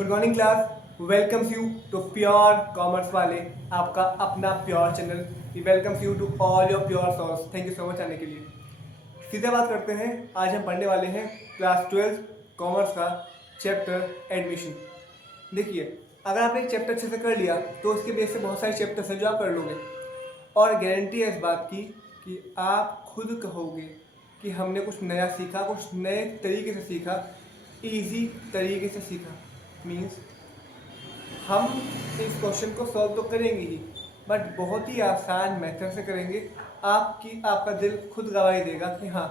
Good morning class, welcomes you to pure commerce वाले, आपका अपना pure channel. We welcomes you to all your pure source. Thank you so much आने के लिए। सीधे बात करते हैं। आज हम पढ़ने वाले हैं क्लास 12 कॉमर्स का चैप्टर एडमिशन। देखिए, अगर आपने एक चैप्टर अच्छे से कर लिया तो उसके बेस से बहुत सारे चैप्टर्स हैं जो आप कर लोगे, और गारंटी है इस बात की कि आप खुद कहोगे कि हमने कुछ नया सीखा, कुछ नए तरीके से सीखा, इजी तरीके से सीखा। मीन्स हम इस क्वेश्चन को सॉल्व तो करेंगे ही, बट बहुत ही आसान मेथड से करेंगे। आपका दिल खुद गवाही देगा कि हाँ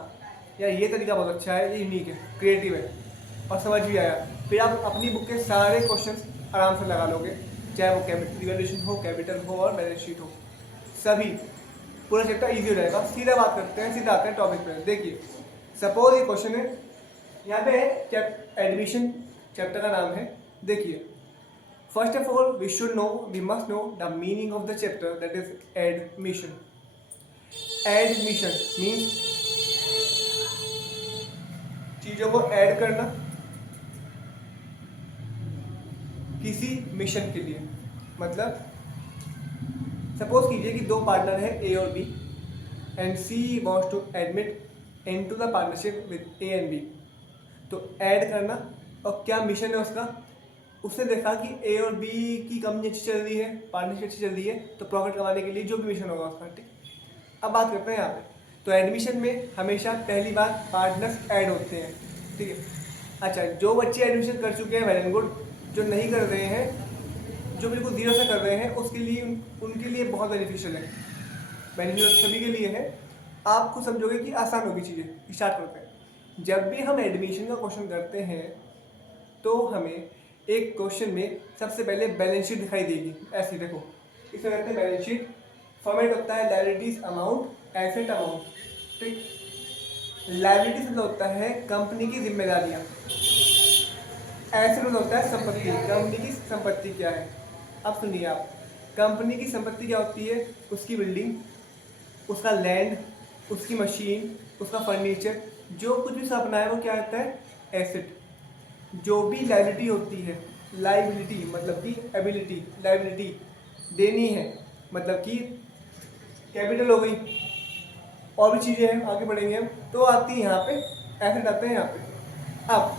यार, ये तरीका बहुत अच्छा है, ये यूनिक है, क्रिएटिव है, और समझ भी आया। फिर आप अपनी बुक के सारे क्वेश्चंस आराम से लगा लोगे, चाहे वो इवैल्यूएशन हो, कैपिटल हो और बैलेंस शीट हो, सभी। पूरा चैप्टर ईजी हो जाएगा। सीधा बात करते हैं, सीधा आते हैं टॉपिक पे। देखिए, सपोज ये क्वेश्चन है, यहाँ पे है एडमिशन, चैप्टर का नाम है। देखिए, first of all we must know the meaning of the chapter, that is admission. Admission means चीजों को ऐड करना किसी मिशन के लिए। मतलब सपोज कीजिए कि दो पार्टनर हैं ए और B, and C wants to admit into the partnership with A and B. तो ऐड करना, और क्या मिशन है उसका। उसने देखा कि ए और बी की कंपनी अच्छी चल रही है, पार्टनरशिप अच्छी चल रही है, तो प्रॉफिट कमाने के लिए जो भी मिशन होगा उसका। ठीक, अब बात करते हैं यहाँ पे। तो एडमिशन में हमेशा पहली बात पार्टनर्स ऐड होते हैं। ठीक है, अच्छा, जो बच्चे एडमिशन कर चुके हैं वेल एंड गुड, जो नहीं कर रहे हैं, जो बिल्कुल जीरो से कर रहे हैं, उसके लिए उनके लिए बहुत बेनिफिशियल है। बेनिफिशियल सभी के लिए है। आप खुद समझोगे कि आसान होगी चीज़ें। स्टार्ट करते हैं। जब भी हम एडमिशन का क्वेश्चन करते हैं तो हमें एक क्वेश्चन में सबसे पहले बैलेंस शीट दिखाई देगी। ऐसे देखो, इसमें कहते हैं बैलेंस शीट। फॉर्मेट होता है लायबिलिटीज अमाउंट, एसेट अमाउंट। ठीक, लायबिलिटीज मतलब होता है कंपनी की जिम्मेदारियां, एसेट मतलब होता है संपत्ति, कंपनी की संपत्ति क्या है। अब सुनिए आप, कंपनी की संपत्ति क्या होती है। उसकी बिल्डिंग, उसका लैंड, उसकी मशीन, उसका फर्नीचर, जो कुछ भी सपना है वो क्या होता है, एसेट। जो भी लायबिलिटी होती है, लायबिलिटी मतलब कि एबिलिटी, लायबिलिटी देनी है, मतलब कि कैपिटल हो गई, और भी चीज़ें हैं, आगे बढ़ेंगे हम, तो आती है यहाँ पे, एसेट आते हैं यहाँ पे। अब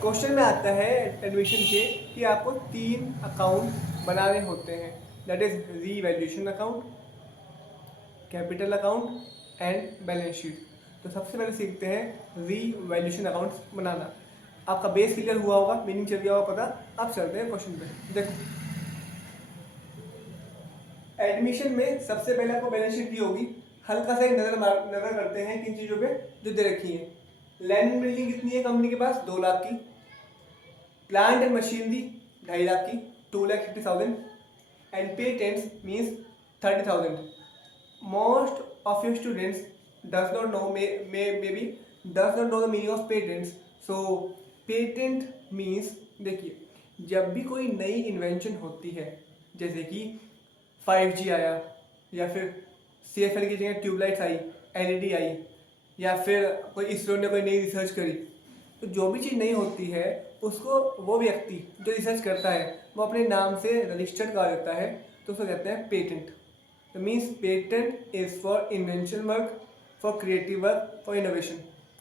क्वेश्चन में आता है एडमिशन के कि आपको 3 अकाउंट बनाने होते हैं, that is revaluation account, capital account and balance sheet. तो सबसे पहले सीखते हैं रीवैल्यूएशन अकाउंट बनाना। आपका बेस क्लियर हुआ होगा, मीनिंग चल गया होगा पता। अब चलते हैं क्वेश्चन पे। देखो, एडमिशन में सबसे पहले आपको बैलेंस शीट दी होगी। हल्का सा नजर करते हैं किन चीजों पे जो दे रखी है। लैंड एंड बिल्डिंग कितनी है कंपनी के पास, 2 लाख की। प्लांट एंड मशीनरी 2.5 लाख की, 2,50,000। And patents means 30,000। Most of your students does not know maybe does not know the meaning of patents. So patent means, देखिए, जब भी कोई नई इन्वेंशन होती है, जैसे कि 5G आया, या फिर CFL की जगह ट्यूबलाइट्स आई, LED आई, या फिर कोई इसरो ने कोई नई रिसर्च करी, तो जो भी चीज़ नई होती है उसको वो व्यक्ति जो रिसर्च करता है वो अपने नाम से रजिस्टर्ड कर देता है, तो उसको कहते हैं पेटेंट। तो means patent is for invention work, for creative work, for innovation.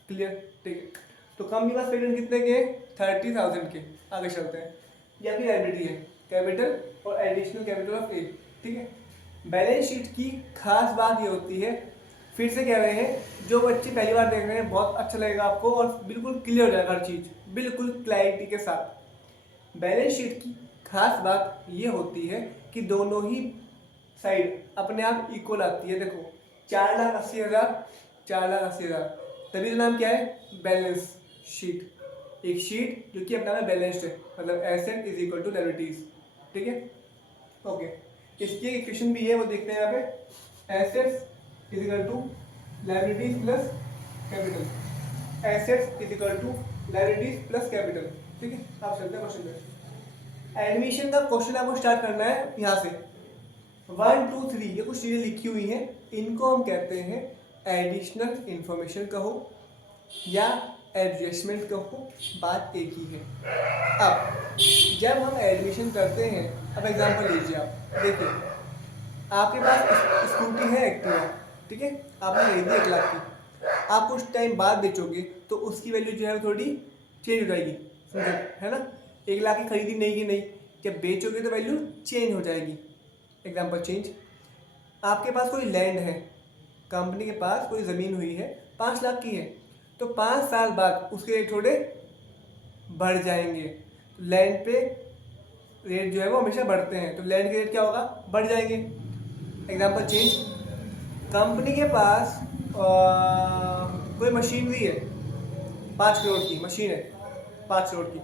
Clear? ठीक है, तो कंपनी के पास पेटेंट कितने के, 30,000 के। आगे चलते हैं। यह भी लायबिलिटी है, कैपिटल और एडिशनल कैपिटल ऑफ ए। ठीक है, बैलेंस शीट की खास बात ये होती है, फिर से कह रहे हैं, जो बच्चे पहली बार देख रहे हैं बहुत अच्छा लगेगा आपको, और बिल्कुल क्लियर हो जाएगा हर चीज़, बिल्कुल क्लैरिटी के साथ। बैलेंस शीट की खास बात ये होती है कि दोनों ही साइड अपने आप इक्वल आती है। देखो, 4,80,000, 4,80,000, तभी तो नाम क्या है, बैलेंस शीट। एक शीट जो कि अपना में बैलेंस्ड है, मतलब asset is equal to liabilities. ठीक है, ओके। इसकी एक इक्वेशन भी है, वो देखते हैं यहाँ पे। Assets is equal to liabilities plus capital, assets is equal to liabilities plus capital. ठीक है, आप चलते हैं क्वेश्चन पे। एडमिशन का क्वेश्चन आपको स्टार्ट करना है यहाँ से। 1 2 3 ये कुछ चीज़ें लिखी हुई हैं, इनको हम कहते हैं एडिशनल इंफॉर्मेशन कहो, या एडजस्टमेंट का बात एक ही है। अब जब हम एडमिशन करते हैं, अब एग्जांपल लीजिए, आप देखिए आपके पास स्कूटी है एक्टिवा, ठीक है, आपने खरीदी 1 लाख की, आप कुछ टाइम बाद बेचोगे तो उसकी वैल्यू जो है वो थोड़ी चेंज हो जाएगी, समझो, है ना। 1 लाख की खरीदी नहीं की नहीं, जब बेचोगे तो वैल्यू चेंज हो जाएगी। एग्जाम्पल चेंज, आपके पास कोई लैंड है, कंपनी के पास कोई ज़मीन हुई है 5 लाख की है, तो 5 साल बाद उसके रेट थोड़े बढ़ जाएंगे। तो लैंड पे रेट जो है वो हमेशा बढ़ते हैं, तो लैंड के रेट क्या होगा, बढ़ जाएंगे। एग्जाम्पल चेंज, कंपनी के पास कोई मशीनरी है 5 करोड़ की मशीन है, 5 करोड़ की,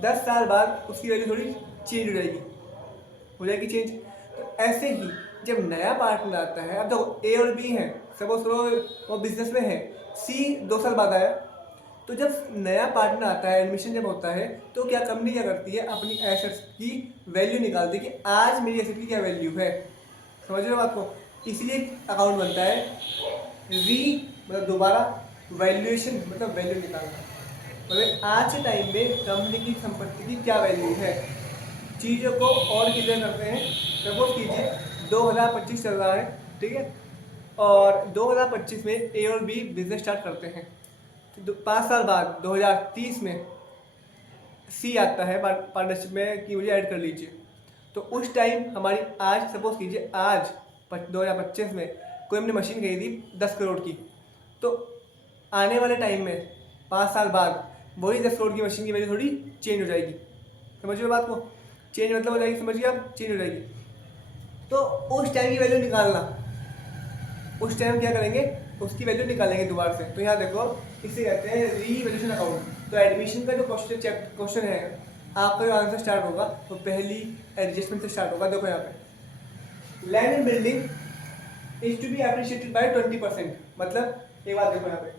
10 साल बाद उसकी वैल्यू थोड़ी चेंज हो जाएगी चेंज। तो ऐसे ही जब नया पार्टनर आता है, अब देखो ए और बी हैं, सपोज करो वो बिजनेस में है, सी 2 साल बाद आया, तो जब नया पार्टनर आता है, एडमिशन जब होता है, तो क्या कंपनी क्या करती है, अपनी एसेट्स की वैल्यू निकालती है कि आज मेरी एसेट की क्या वैल्यू है, समझ रहे हो बात को। इसलिए अकाउंट बनता है मतलब दोबारा वैल्यूएशन, मतलब वैल्यू निकालना, मतलब आज के टाइम में कंपनी की संपत्ति की क्या वैल्यू है। चीज़ों को और क्लियर करते हैं, सपोज कीजिए 2025 चल रहा है, ठीक है, और 2025 में ए और बी बिजनेस स्टार्ट करते हैं, तो 5 साल बाद 2030 में सी आता है पार्टनरशिप में कि मुझे ऐड कर लीजिए। तो उस टाइम हमारी आज सपोज कीजिए आज 2025 में कोई हमने मशीन खरीदी 10 करोड़ की, तो आने वाले टाइम में 5 साल बाद वही 10 करोड़ की मशीन की वैल्यू थोड़ी चेंज हो जाएगी, समझिए बात को। चेंज मतलब हो जाएगी, समझिए आप, चेंज हो जाएगी। तो उस टाइम की वैल्यू निकालना, उस टाइम क्या करेंगे, उसकी वैल्यू निकालेंगे दोबारा से। तो यहाँ देखो, इसे कहते हैं रीवैल्यूएशन अकाउंट। तो एडमिशन का जो क्वेश्चन है, आपका जो आंसर स्टार्ट होगा वो पहली एडजस्टमेंट से स्टार्ट होगा। देखो यहाँ पे land and building is to be appreciated by 20%, मतलब एक बात देखो यहाँ पे,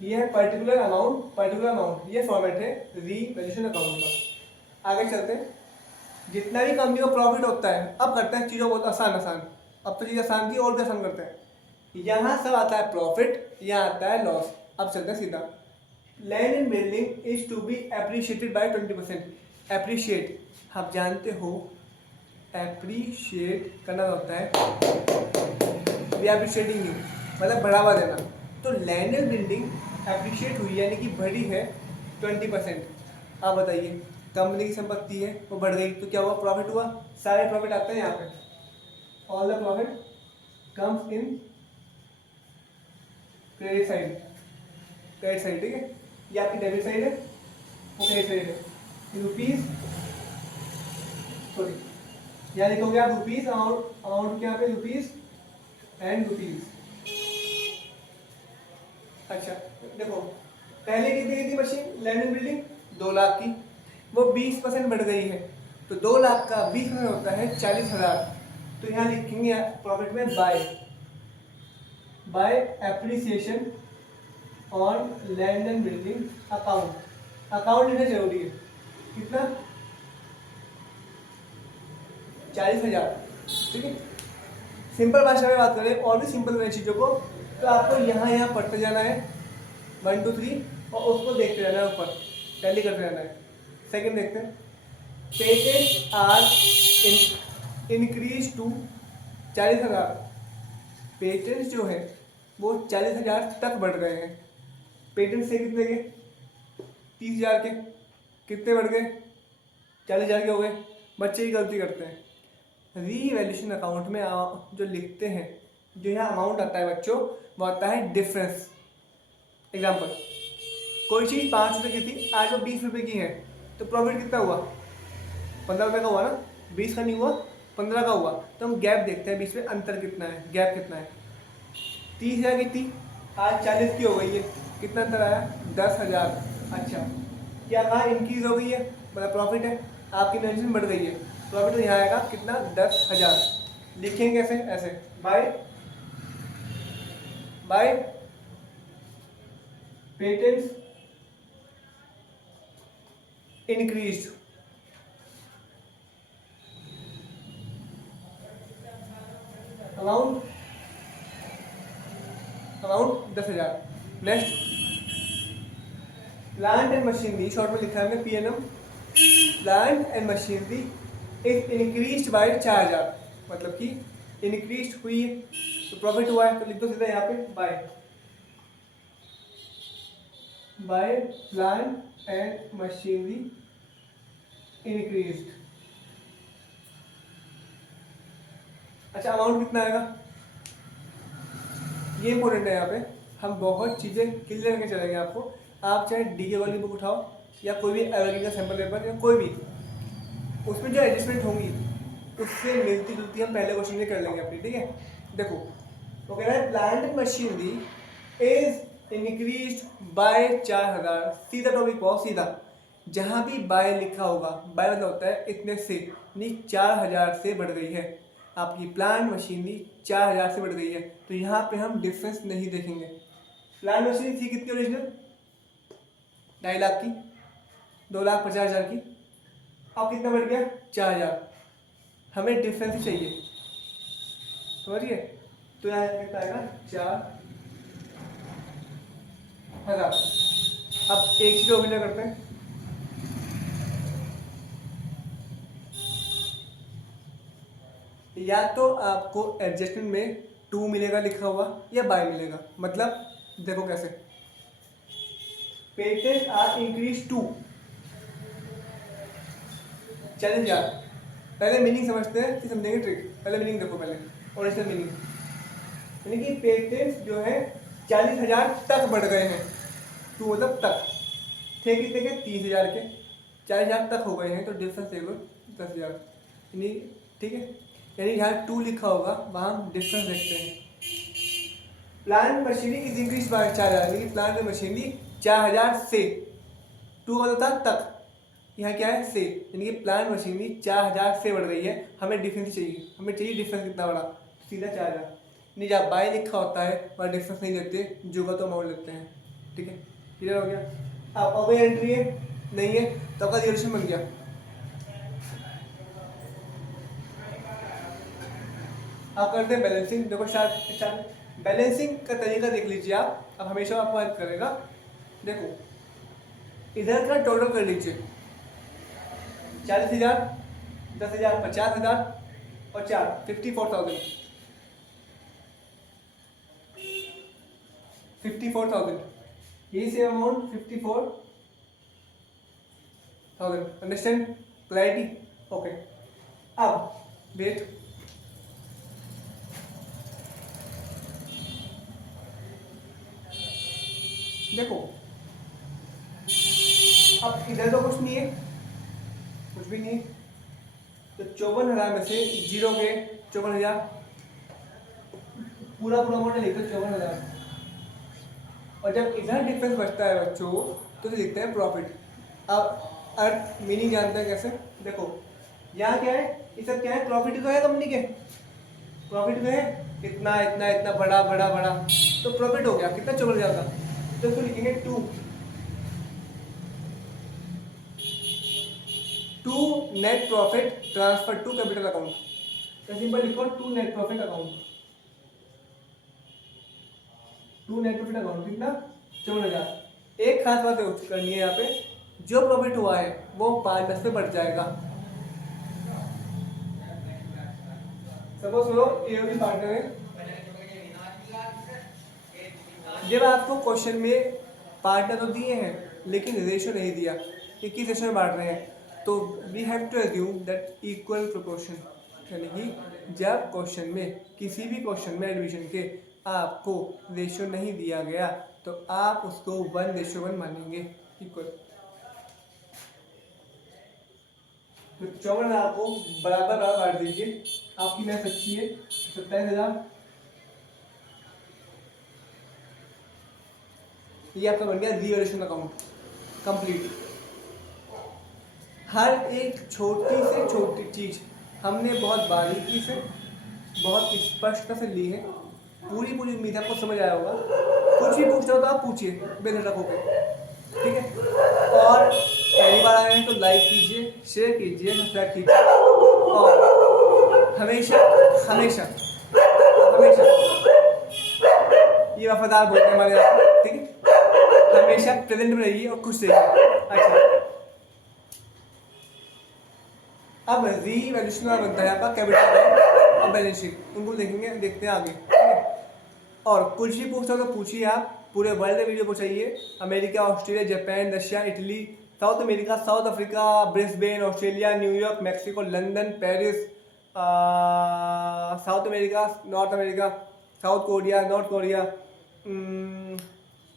ये है पर्टिकुलर अमाउंट, ये फॉर्मेट है रीवैल्यूएशन अकाउंट का। आगे चलते हैं, जितना भी कंपनी को प्रॉफिट होता है, अब करते हैं चीज़ों बहुत आसान, अब तो चीज़ आसान थी और भी आसान करते हैं। यहाँ सब आता है प्रॉफिट, यहाँ आता है लॉस। अब चलते हैं सीधा, land and building is to be appreciated by 20%। Appreciate आप जानते हो, एप्रिशिएट करना होता है वी एप्रिशिएटिंग यू, मतलब बढ़ावा देना। तो लैंड एंड बिल्डिंग एप्रिशिएट हुई यानी कि बढ़ी है 20%। आप बताइए, कंपनी की संपत्ति है वो बढ़ गई तो क्या हुआ, प्रॉफिट हुआ। सारे प्रॉफिट आते हैं यहाँ पे, all the profit comes in credit side, ठीक है, ये आपकी डेबिट साइड है, वो क्रेडिट साइड है। रुपीज, सॉरी, यहाँ लिखोगे आप रुपीज, अमाउंट क्या पे, रुपीज एंड रुपीज। अच्छा देखो, पहले कितनी की थी machine land and building, 2 lakh की, वो 20% बढ़ गई है, तो 2 लाख का 20% होता है 40,000। तो यहाँ लिखेंगे प्रॉफिट में by appreciation on land and building account लिखना जरूरी है। कितना, 40,000, ठीक है। सिंपल भाषा में बात करें और भी सिंपल करें चीज़ों को, तो आपको यहाँ पढ़ते जाना है 1 2 3 और उसको देखते रहना है, ऊपर टैली करते रहना है। सेकंड देखते हैं, patent are increase to 40,000। Patents जो है वो 40,000 तक बढ़ गए हैं। पेटेंट से कितने के, 30,000 के, कितने बढ़ गए, 40,000 के हो गए। बच्चे ही गलती करते हैं, रीवैल्यूएशन अकाउंट में जो लिखते हैं, जो यहाँ अमाउंट आता है बच्चों, वो आता है डिफरेंस। एग्जाम्पल, कोई चीज़ 5 रुपये की थी, आज वो 20 रुपये की है, तो प्रॉफिट कितना हुआ, 15 रुपये का हुआ ना, 20 का नहीं हुआ, 15 का हुआ। तो हम गैप देखते हैं, बीच में अंतर कितना है, गैप कितना है। 30,000 की थी, आज 40 की हो गई है, कितना अंतर आया, 10,000। अच्छा, क्या कहा, इंक्रीज हो गई है, मतलब प्रॉफिट है, आपकी इन्वेंशन बढ़ गई है, प्रॉफिट तो यहाँ आएगा कितना, 10,000। लिखेंगे कैसे, ऐसे by patents increase, amount 10,000। Next, machinery, short में लिखा है हमने PNM, plant and machinery is increased by 4000, मतलब कि इंक्रीज हुई है तो प्रॉफिट हुआ है, तो लिख दो सीधा यहाँ पे by plant and machinery increased. अच्छा, अमाउंट कितना आएगा ये इंपॉर्टेंट है। यहाँ पे हम बहुत चीज़ें क्लियर करके चलेंगे आपको। आप चाहे DK वाली बुक उठाओ या कोई भी एवरेज का सैम्पल पेपर या कोई भी, उसमें जो एडजस्टमेंट होंगी उससे मिलती जुलती हम पहले क्वेश्चन में कर लेंगे अपनी, ठीक है। देखो तो कह रहा है plant machinery is increase by 4000, सीधा टॉपिक बहुत सीधा। जहाँ भी बाय लिखा होगा, बाय मतलब होता है इतने से, यानी 4000 से बढ़ गई है आपकी प्लांट मशीनरी, 4000 से बढ़ गई है। तो यहाँ पे हम डिफरेंस नहीं देखेंगे। प्लांट मशीनरी थी कितनी ओरिजिनल, 2.5 लाख की, 2,50,000 की, अब कितना बढ़ गया 4000। हमें डिफरेंस ही चाहिए, समझिए। तो यहाँ कितना आएगा 4000। अब एक चीज और करते हैं, या तो आपको एडजस्टमेंट में 2 मिलेगा लिखा हुआ या बाय मिलेगा। मतलब देखो कैसे, पेटेंट आर इंक्रीज टू 40,000। पहले मीनिंग समझते हैं फिर समझेंगे ट्रिक। पहले मीनिंग देखो, पहले ओरिजिनल मीनिंग, यानी कि पेटेंट जो है 40,000 तक बढ़ गए हैं। टू मतलब तक, थे कितने के 30,000 के, 40,000 तक हो गए हैं, तो डिफरेंस देख लो 10,000, यानी ठीक है। यानी जहाँ 2 लिखा होगा वहाँ हम डिफरेंस देखते हैं। Plant machinery is increase by 4000, यानी प्लांट मशीनरी 4000 से, 2 मतलब था तक, यहाँ क्या है से, यानी कि प्लांट मशीनरी 4000 से बढ़ गई है। हमें डिफरेंस चाहिए, हमें चाहिए डिफरेंस कितना बड़ा, सीधा 4000। नहीं, जहाँ बाय लिखा होता है वहाँ डिफरेंस नहीं देते, जो का तो अमाउंट लेते हैं, ठीक है। क्लियर हो गया। अब कोई एंट्री है नहीं है तो आपका ड्यूरेशन बन गया। आप करते हैं बैलेंसिंग। देखो स्टार्ट बैलेंसिंग का तरीका देख लीजिए आप, अब हमेशा आपको हेल्प करेगा। देखो इधर का टोटल कर लीजिए, 40,000, 10,000, 50,000 और 4 54,000, 54,000, ये same amount 54,000। Understand, clarity, okay. अब वेट, देखो अब इधर तो कुछ नहीं है, कुछ भी नहीं, तो 54,000 में से जीरो के 54,000, पूरा अमाउंट लिखते हैं 54,000। और जब इधर डिफरेंस बचता है बच्चों तो लिखते हैं प्रॉफिट। अब अर्थ मीनिंग जानते हैं कैसे, देखो यहाँ क्या है, ये सब क्या है, प्रॉफिट तो है कंपनी के, प्रॉफिट तो है इतना इतना इतना बड़ा बड़ा बड़ा, तो प्रॉफिट हो गया कितना 54,000 का। तो इसको लिखेंगे 2 net profit transfer to capital account. तो सिंपल लिखो 2 net profit account, 2 net profit account कितना 54,000। एक खास बात करनी है यहाँ पे, जो प्रॉफिट हुआ है वो 5-10 पे बढ़ जाएगा। सपोज करो एओबी पार्टनर है, जब आपको क्वेश्चन में पार्टनर तो दिए हैं लेकिन रेशियो नहीं दिया कि किस रेशियो में बांट रहे हैं, तो we have to assume that equal proportion. यानी कि जब क्वेश्चन में, किसी भी क्वेश्चन में एडमिशन के आपको रेशियो नहीं दिया गया तो आप उसको 1:1 मानेंगे, इक्वल। तो 54,000 को बराबर बराबर बांट दीजिए। आपकी मैथ अच्छी है, 27,000, ये आपका बन गया रीवैल्यूएशन अकाउंट कंप्लीट। हर एक छोटी से छोटी चीज हमने बहुत बारीकी से, बहुत स्पष्टता से ली है। पूरी उम्मीद आपको समझ आया होगा। कुछ भी पूछना हो तो आप पूछिए बेझिझक होकर, ठीक है। और पहली बार आए हैं तो लाइक कीजिए, शेयर कीजिए, सब्सक्राइब कीजिए, और हमेशा हमेशा हमेशा ये वफादार बोलते हैं हमारे यहाँ, ठीक है। हमें हमेशा प्रेजेंट में रहिए और खुश रहिए। अच्छा, अब रीवैल्यूएशन वाला बनता है आपका कैपिटल और बैलेंस शीट, उनको देखेंगे, देखते हैं आगे, ठीक है। और कुछ भी पूछना हो तो पूछिए आप, पूरे वर्ल्ड में वीडियो पहुंचाइए, America, Australia, Japan, Russia, Italy, South America, South Africa, Brisbane, Australia, New York, Mexico, London, Paris, South America, North America, South Korea, North Korea,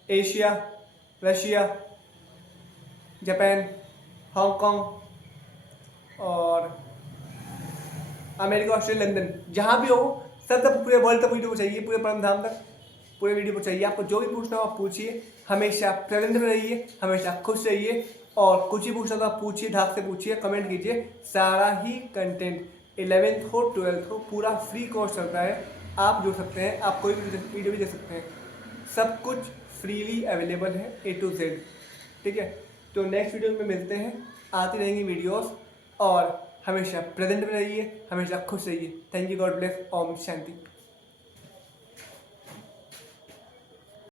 Asia, Russia, Japan, Hong Kong और अमेरिका, ऑस्ट्रेलिया, लंदन, जहाँ भी हो सब तक पूरे world तक video पहुँचाइए, पूरे परम धाम तक पूरे वीडियो पहुँचाइए। आपको जो भी पूछना हो आप पूछिए, हमेशा प्रेजेंट में रहिए, हमेशा खुश रहिए, और कुछ ही पूछना तो आप पूछिए, धाक से पूछिए, कमेंट कीजिए। सारा ही कंटेंट 11th हो 12th हो पूरा फ्री कोर्स चलता है, आप जुड़ सकते हैं, आप कोई भी वीडियो भी दे सकते हैं, सब कुछ फ्रीली अवेलेबल है A to Z, ठीक है। तो नेक्स्ट वीडियो में मिलते हैं, आती रहेंगी वीडियोस, और हमेशा प्रेजेंट में रहिए, हमेशा खुश रहिए। थैंक यू, गॉड ब्लेस, ओम शांति।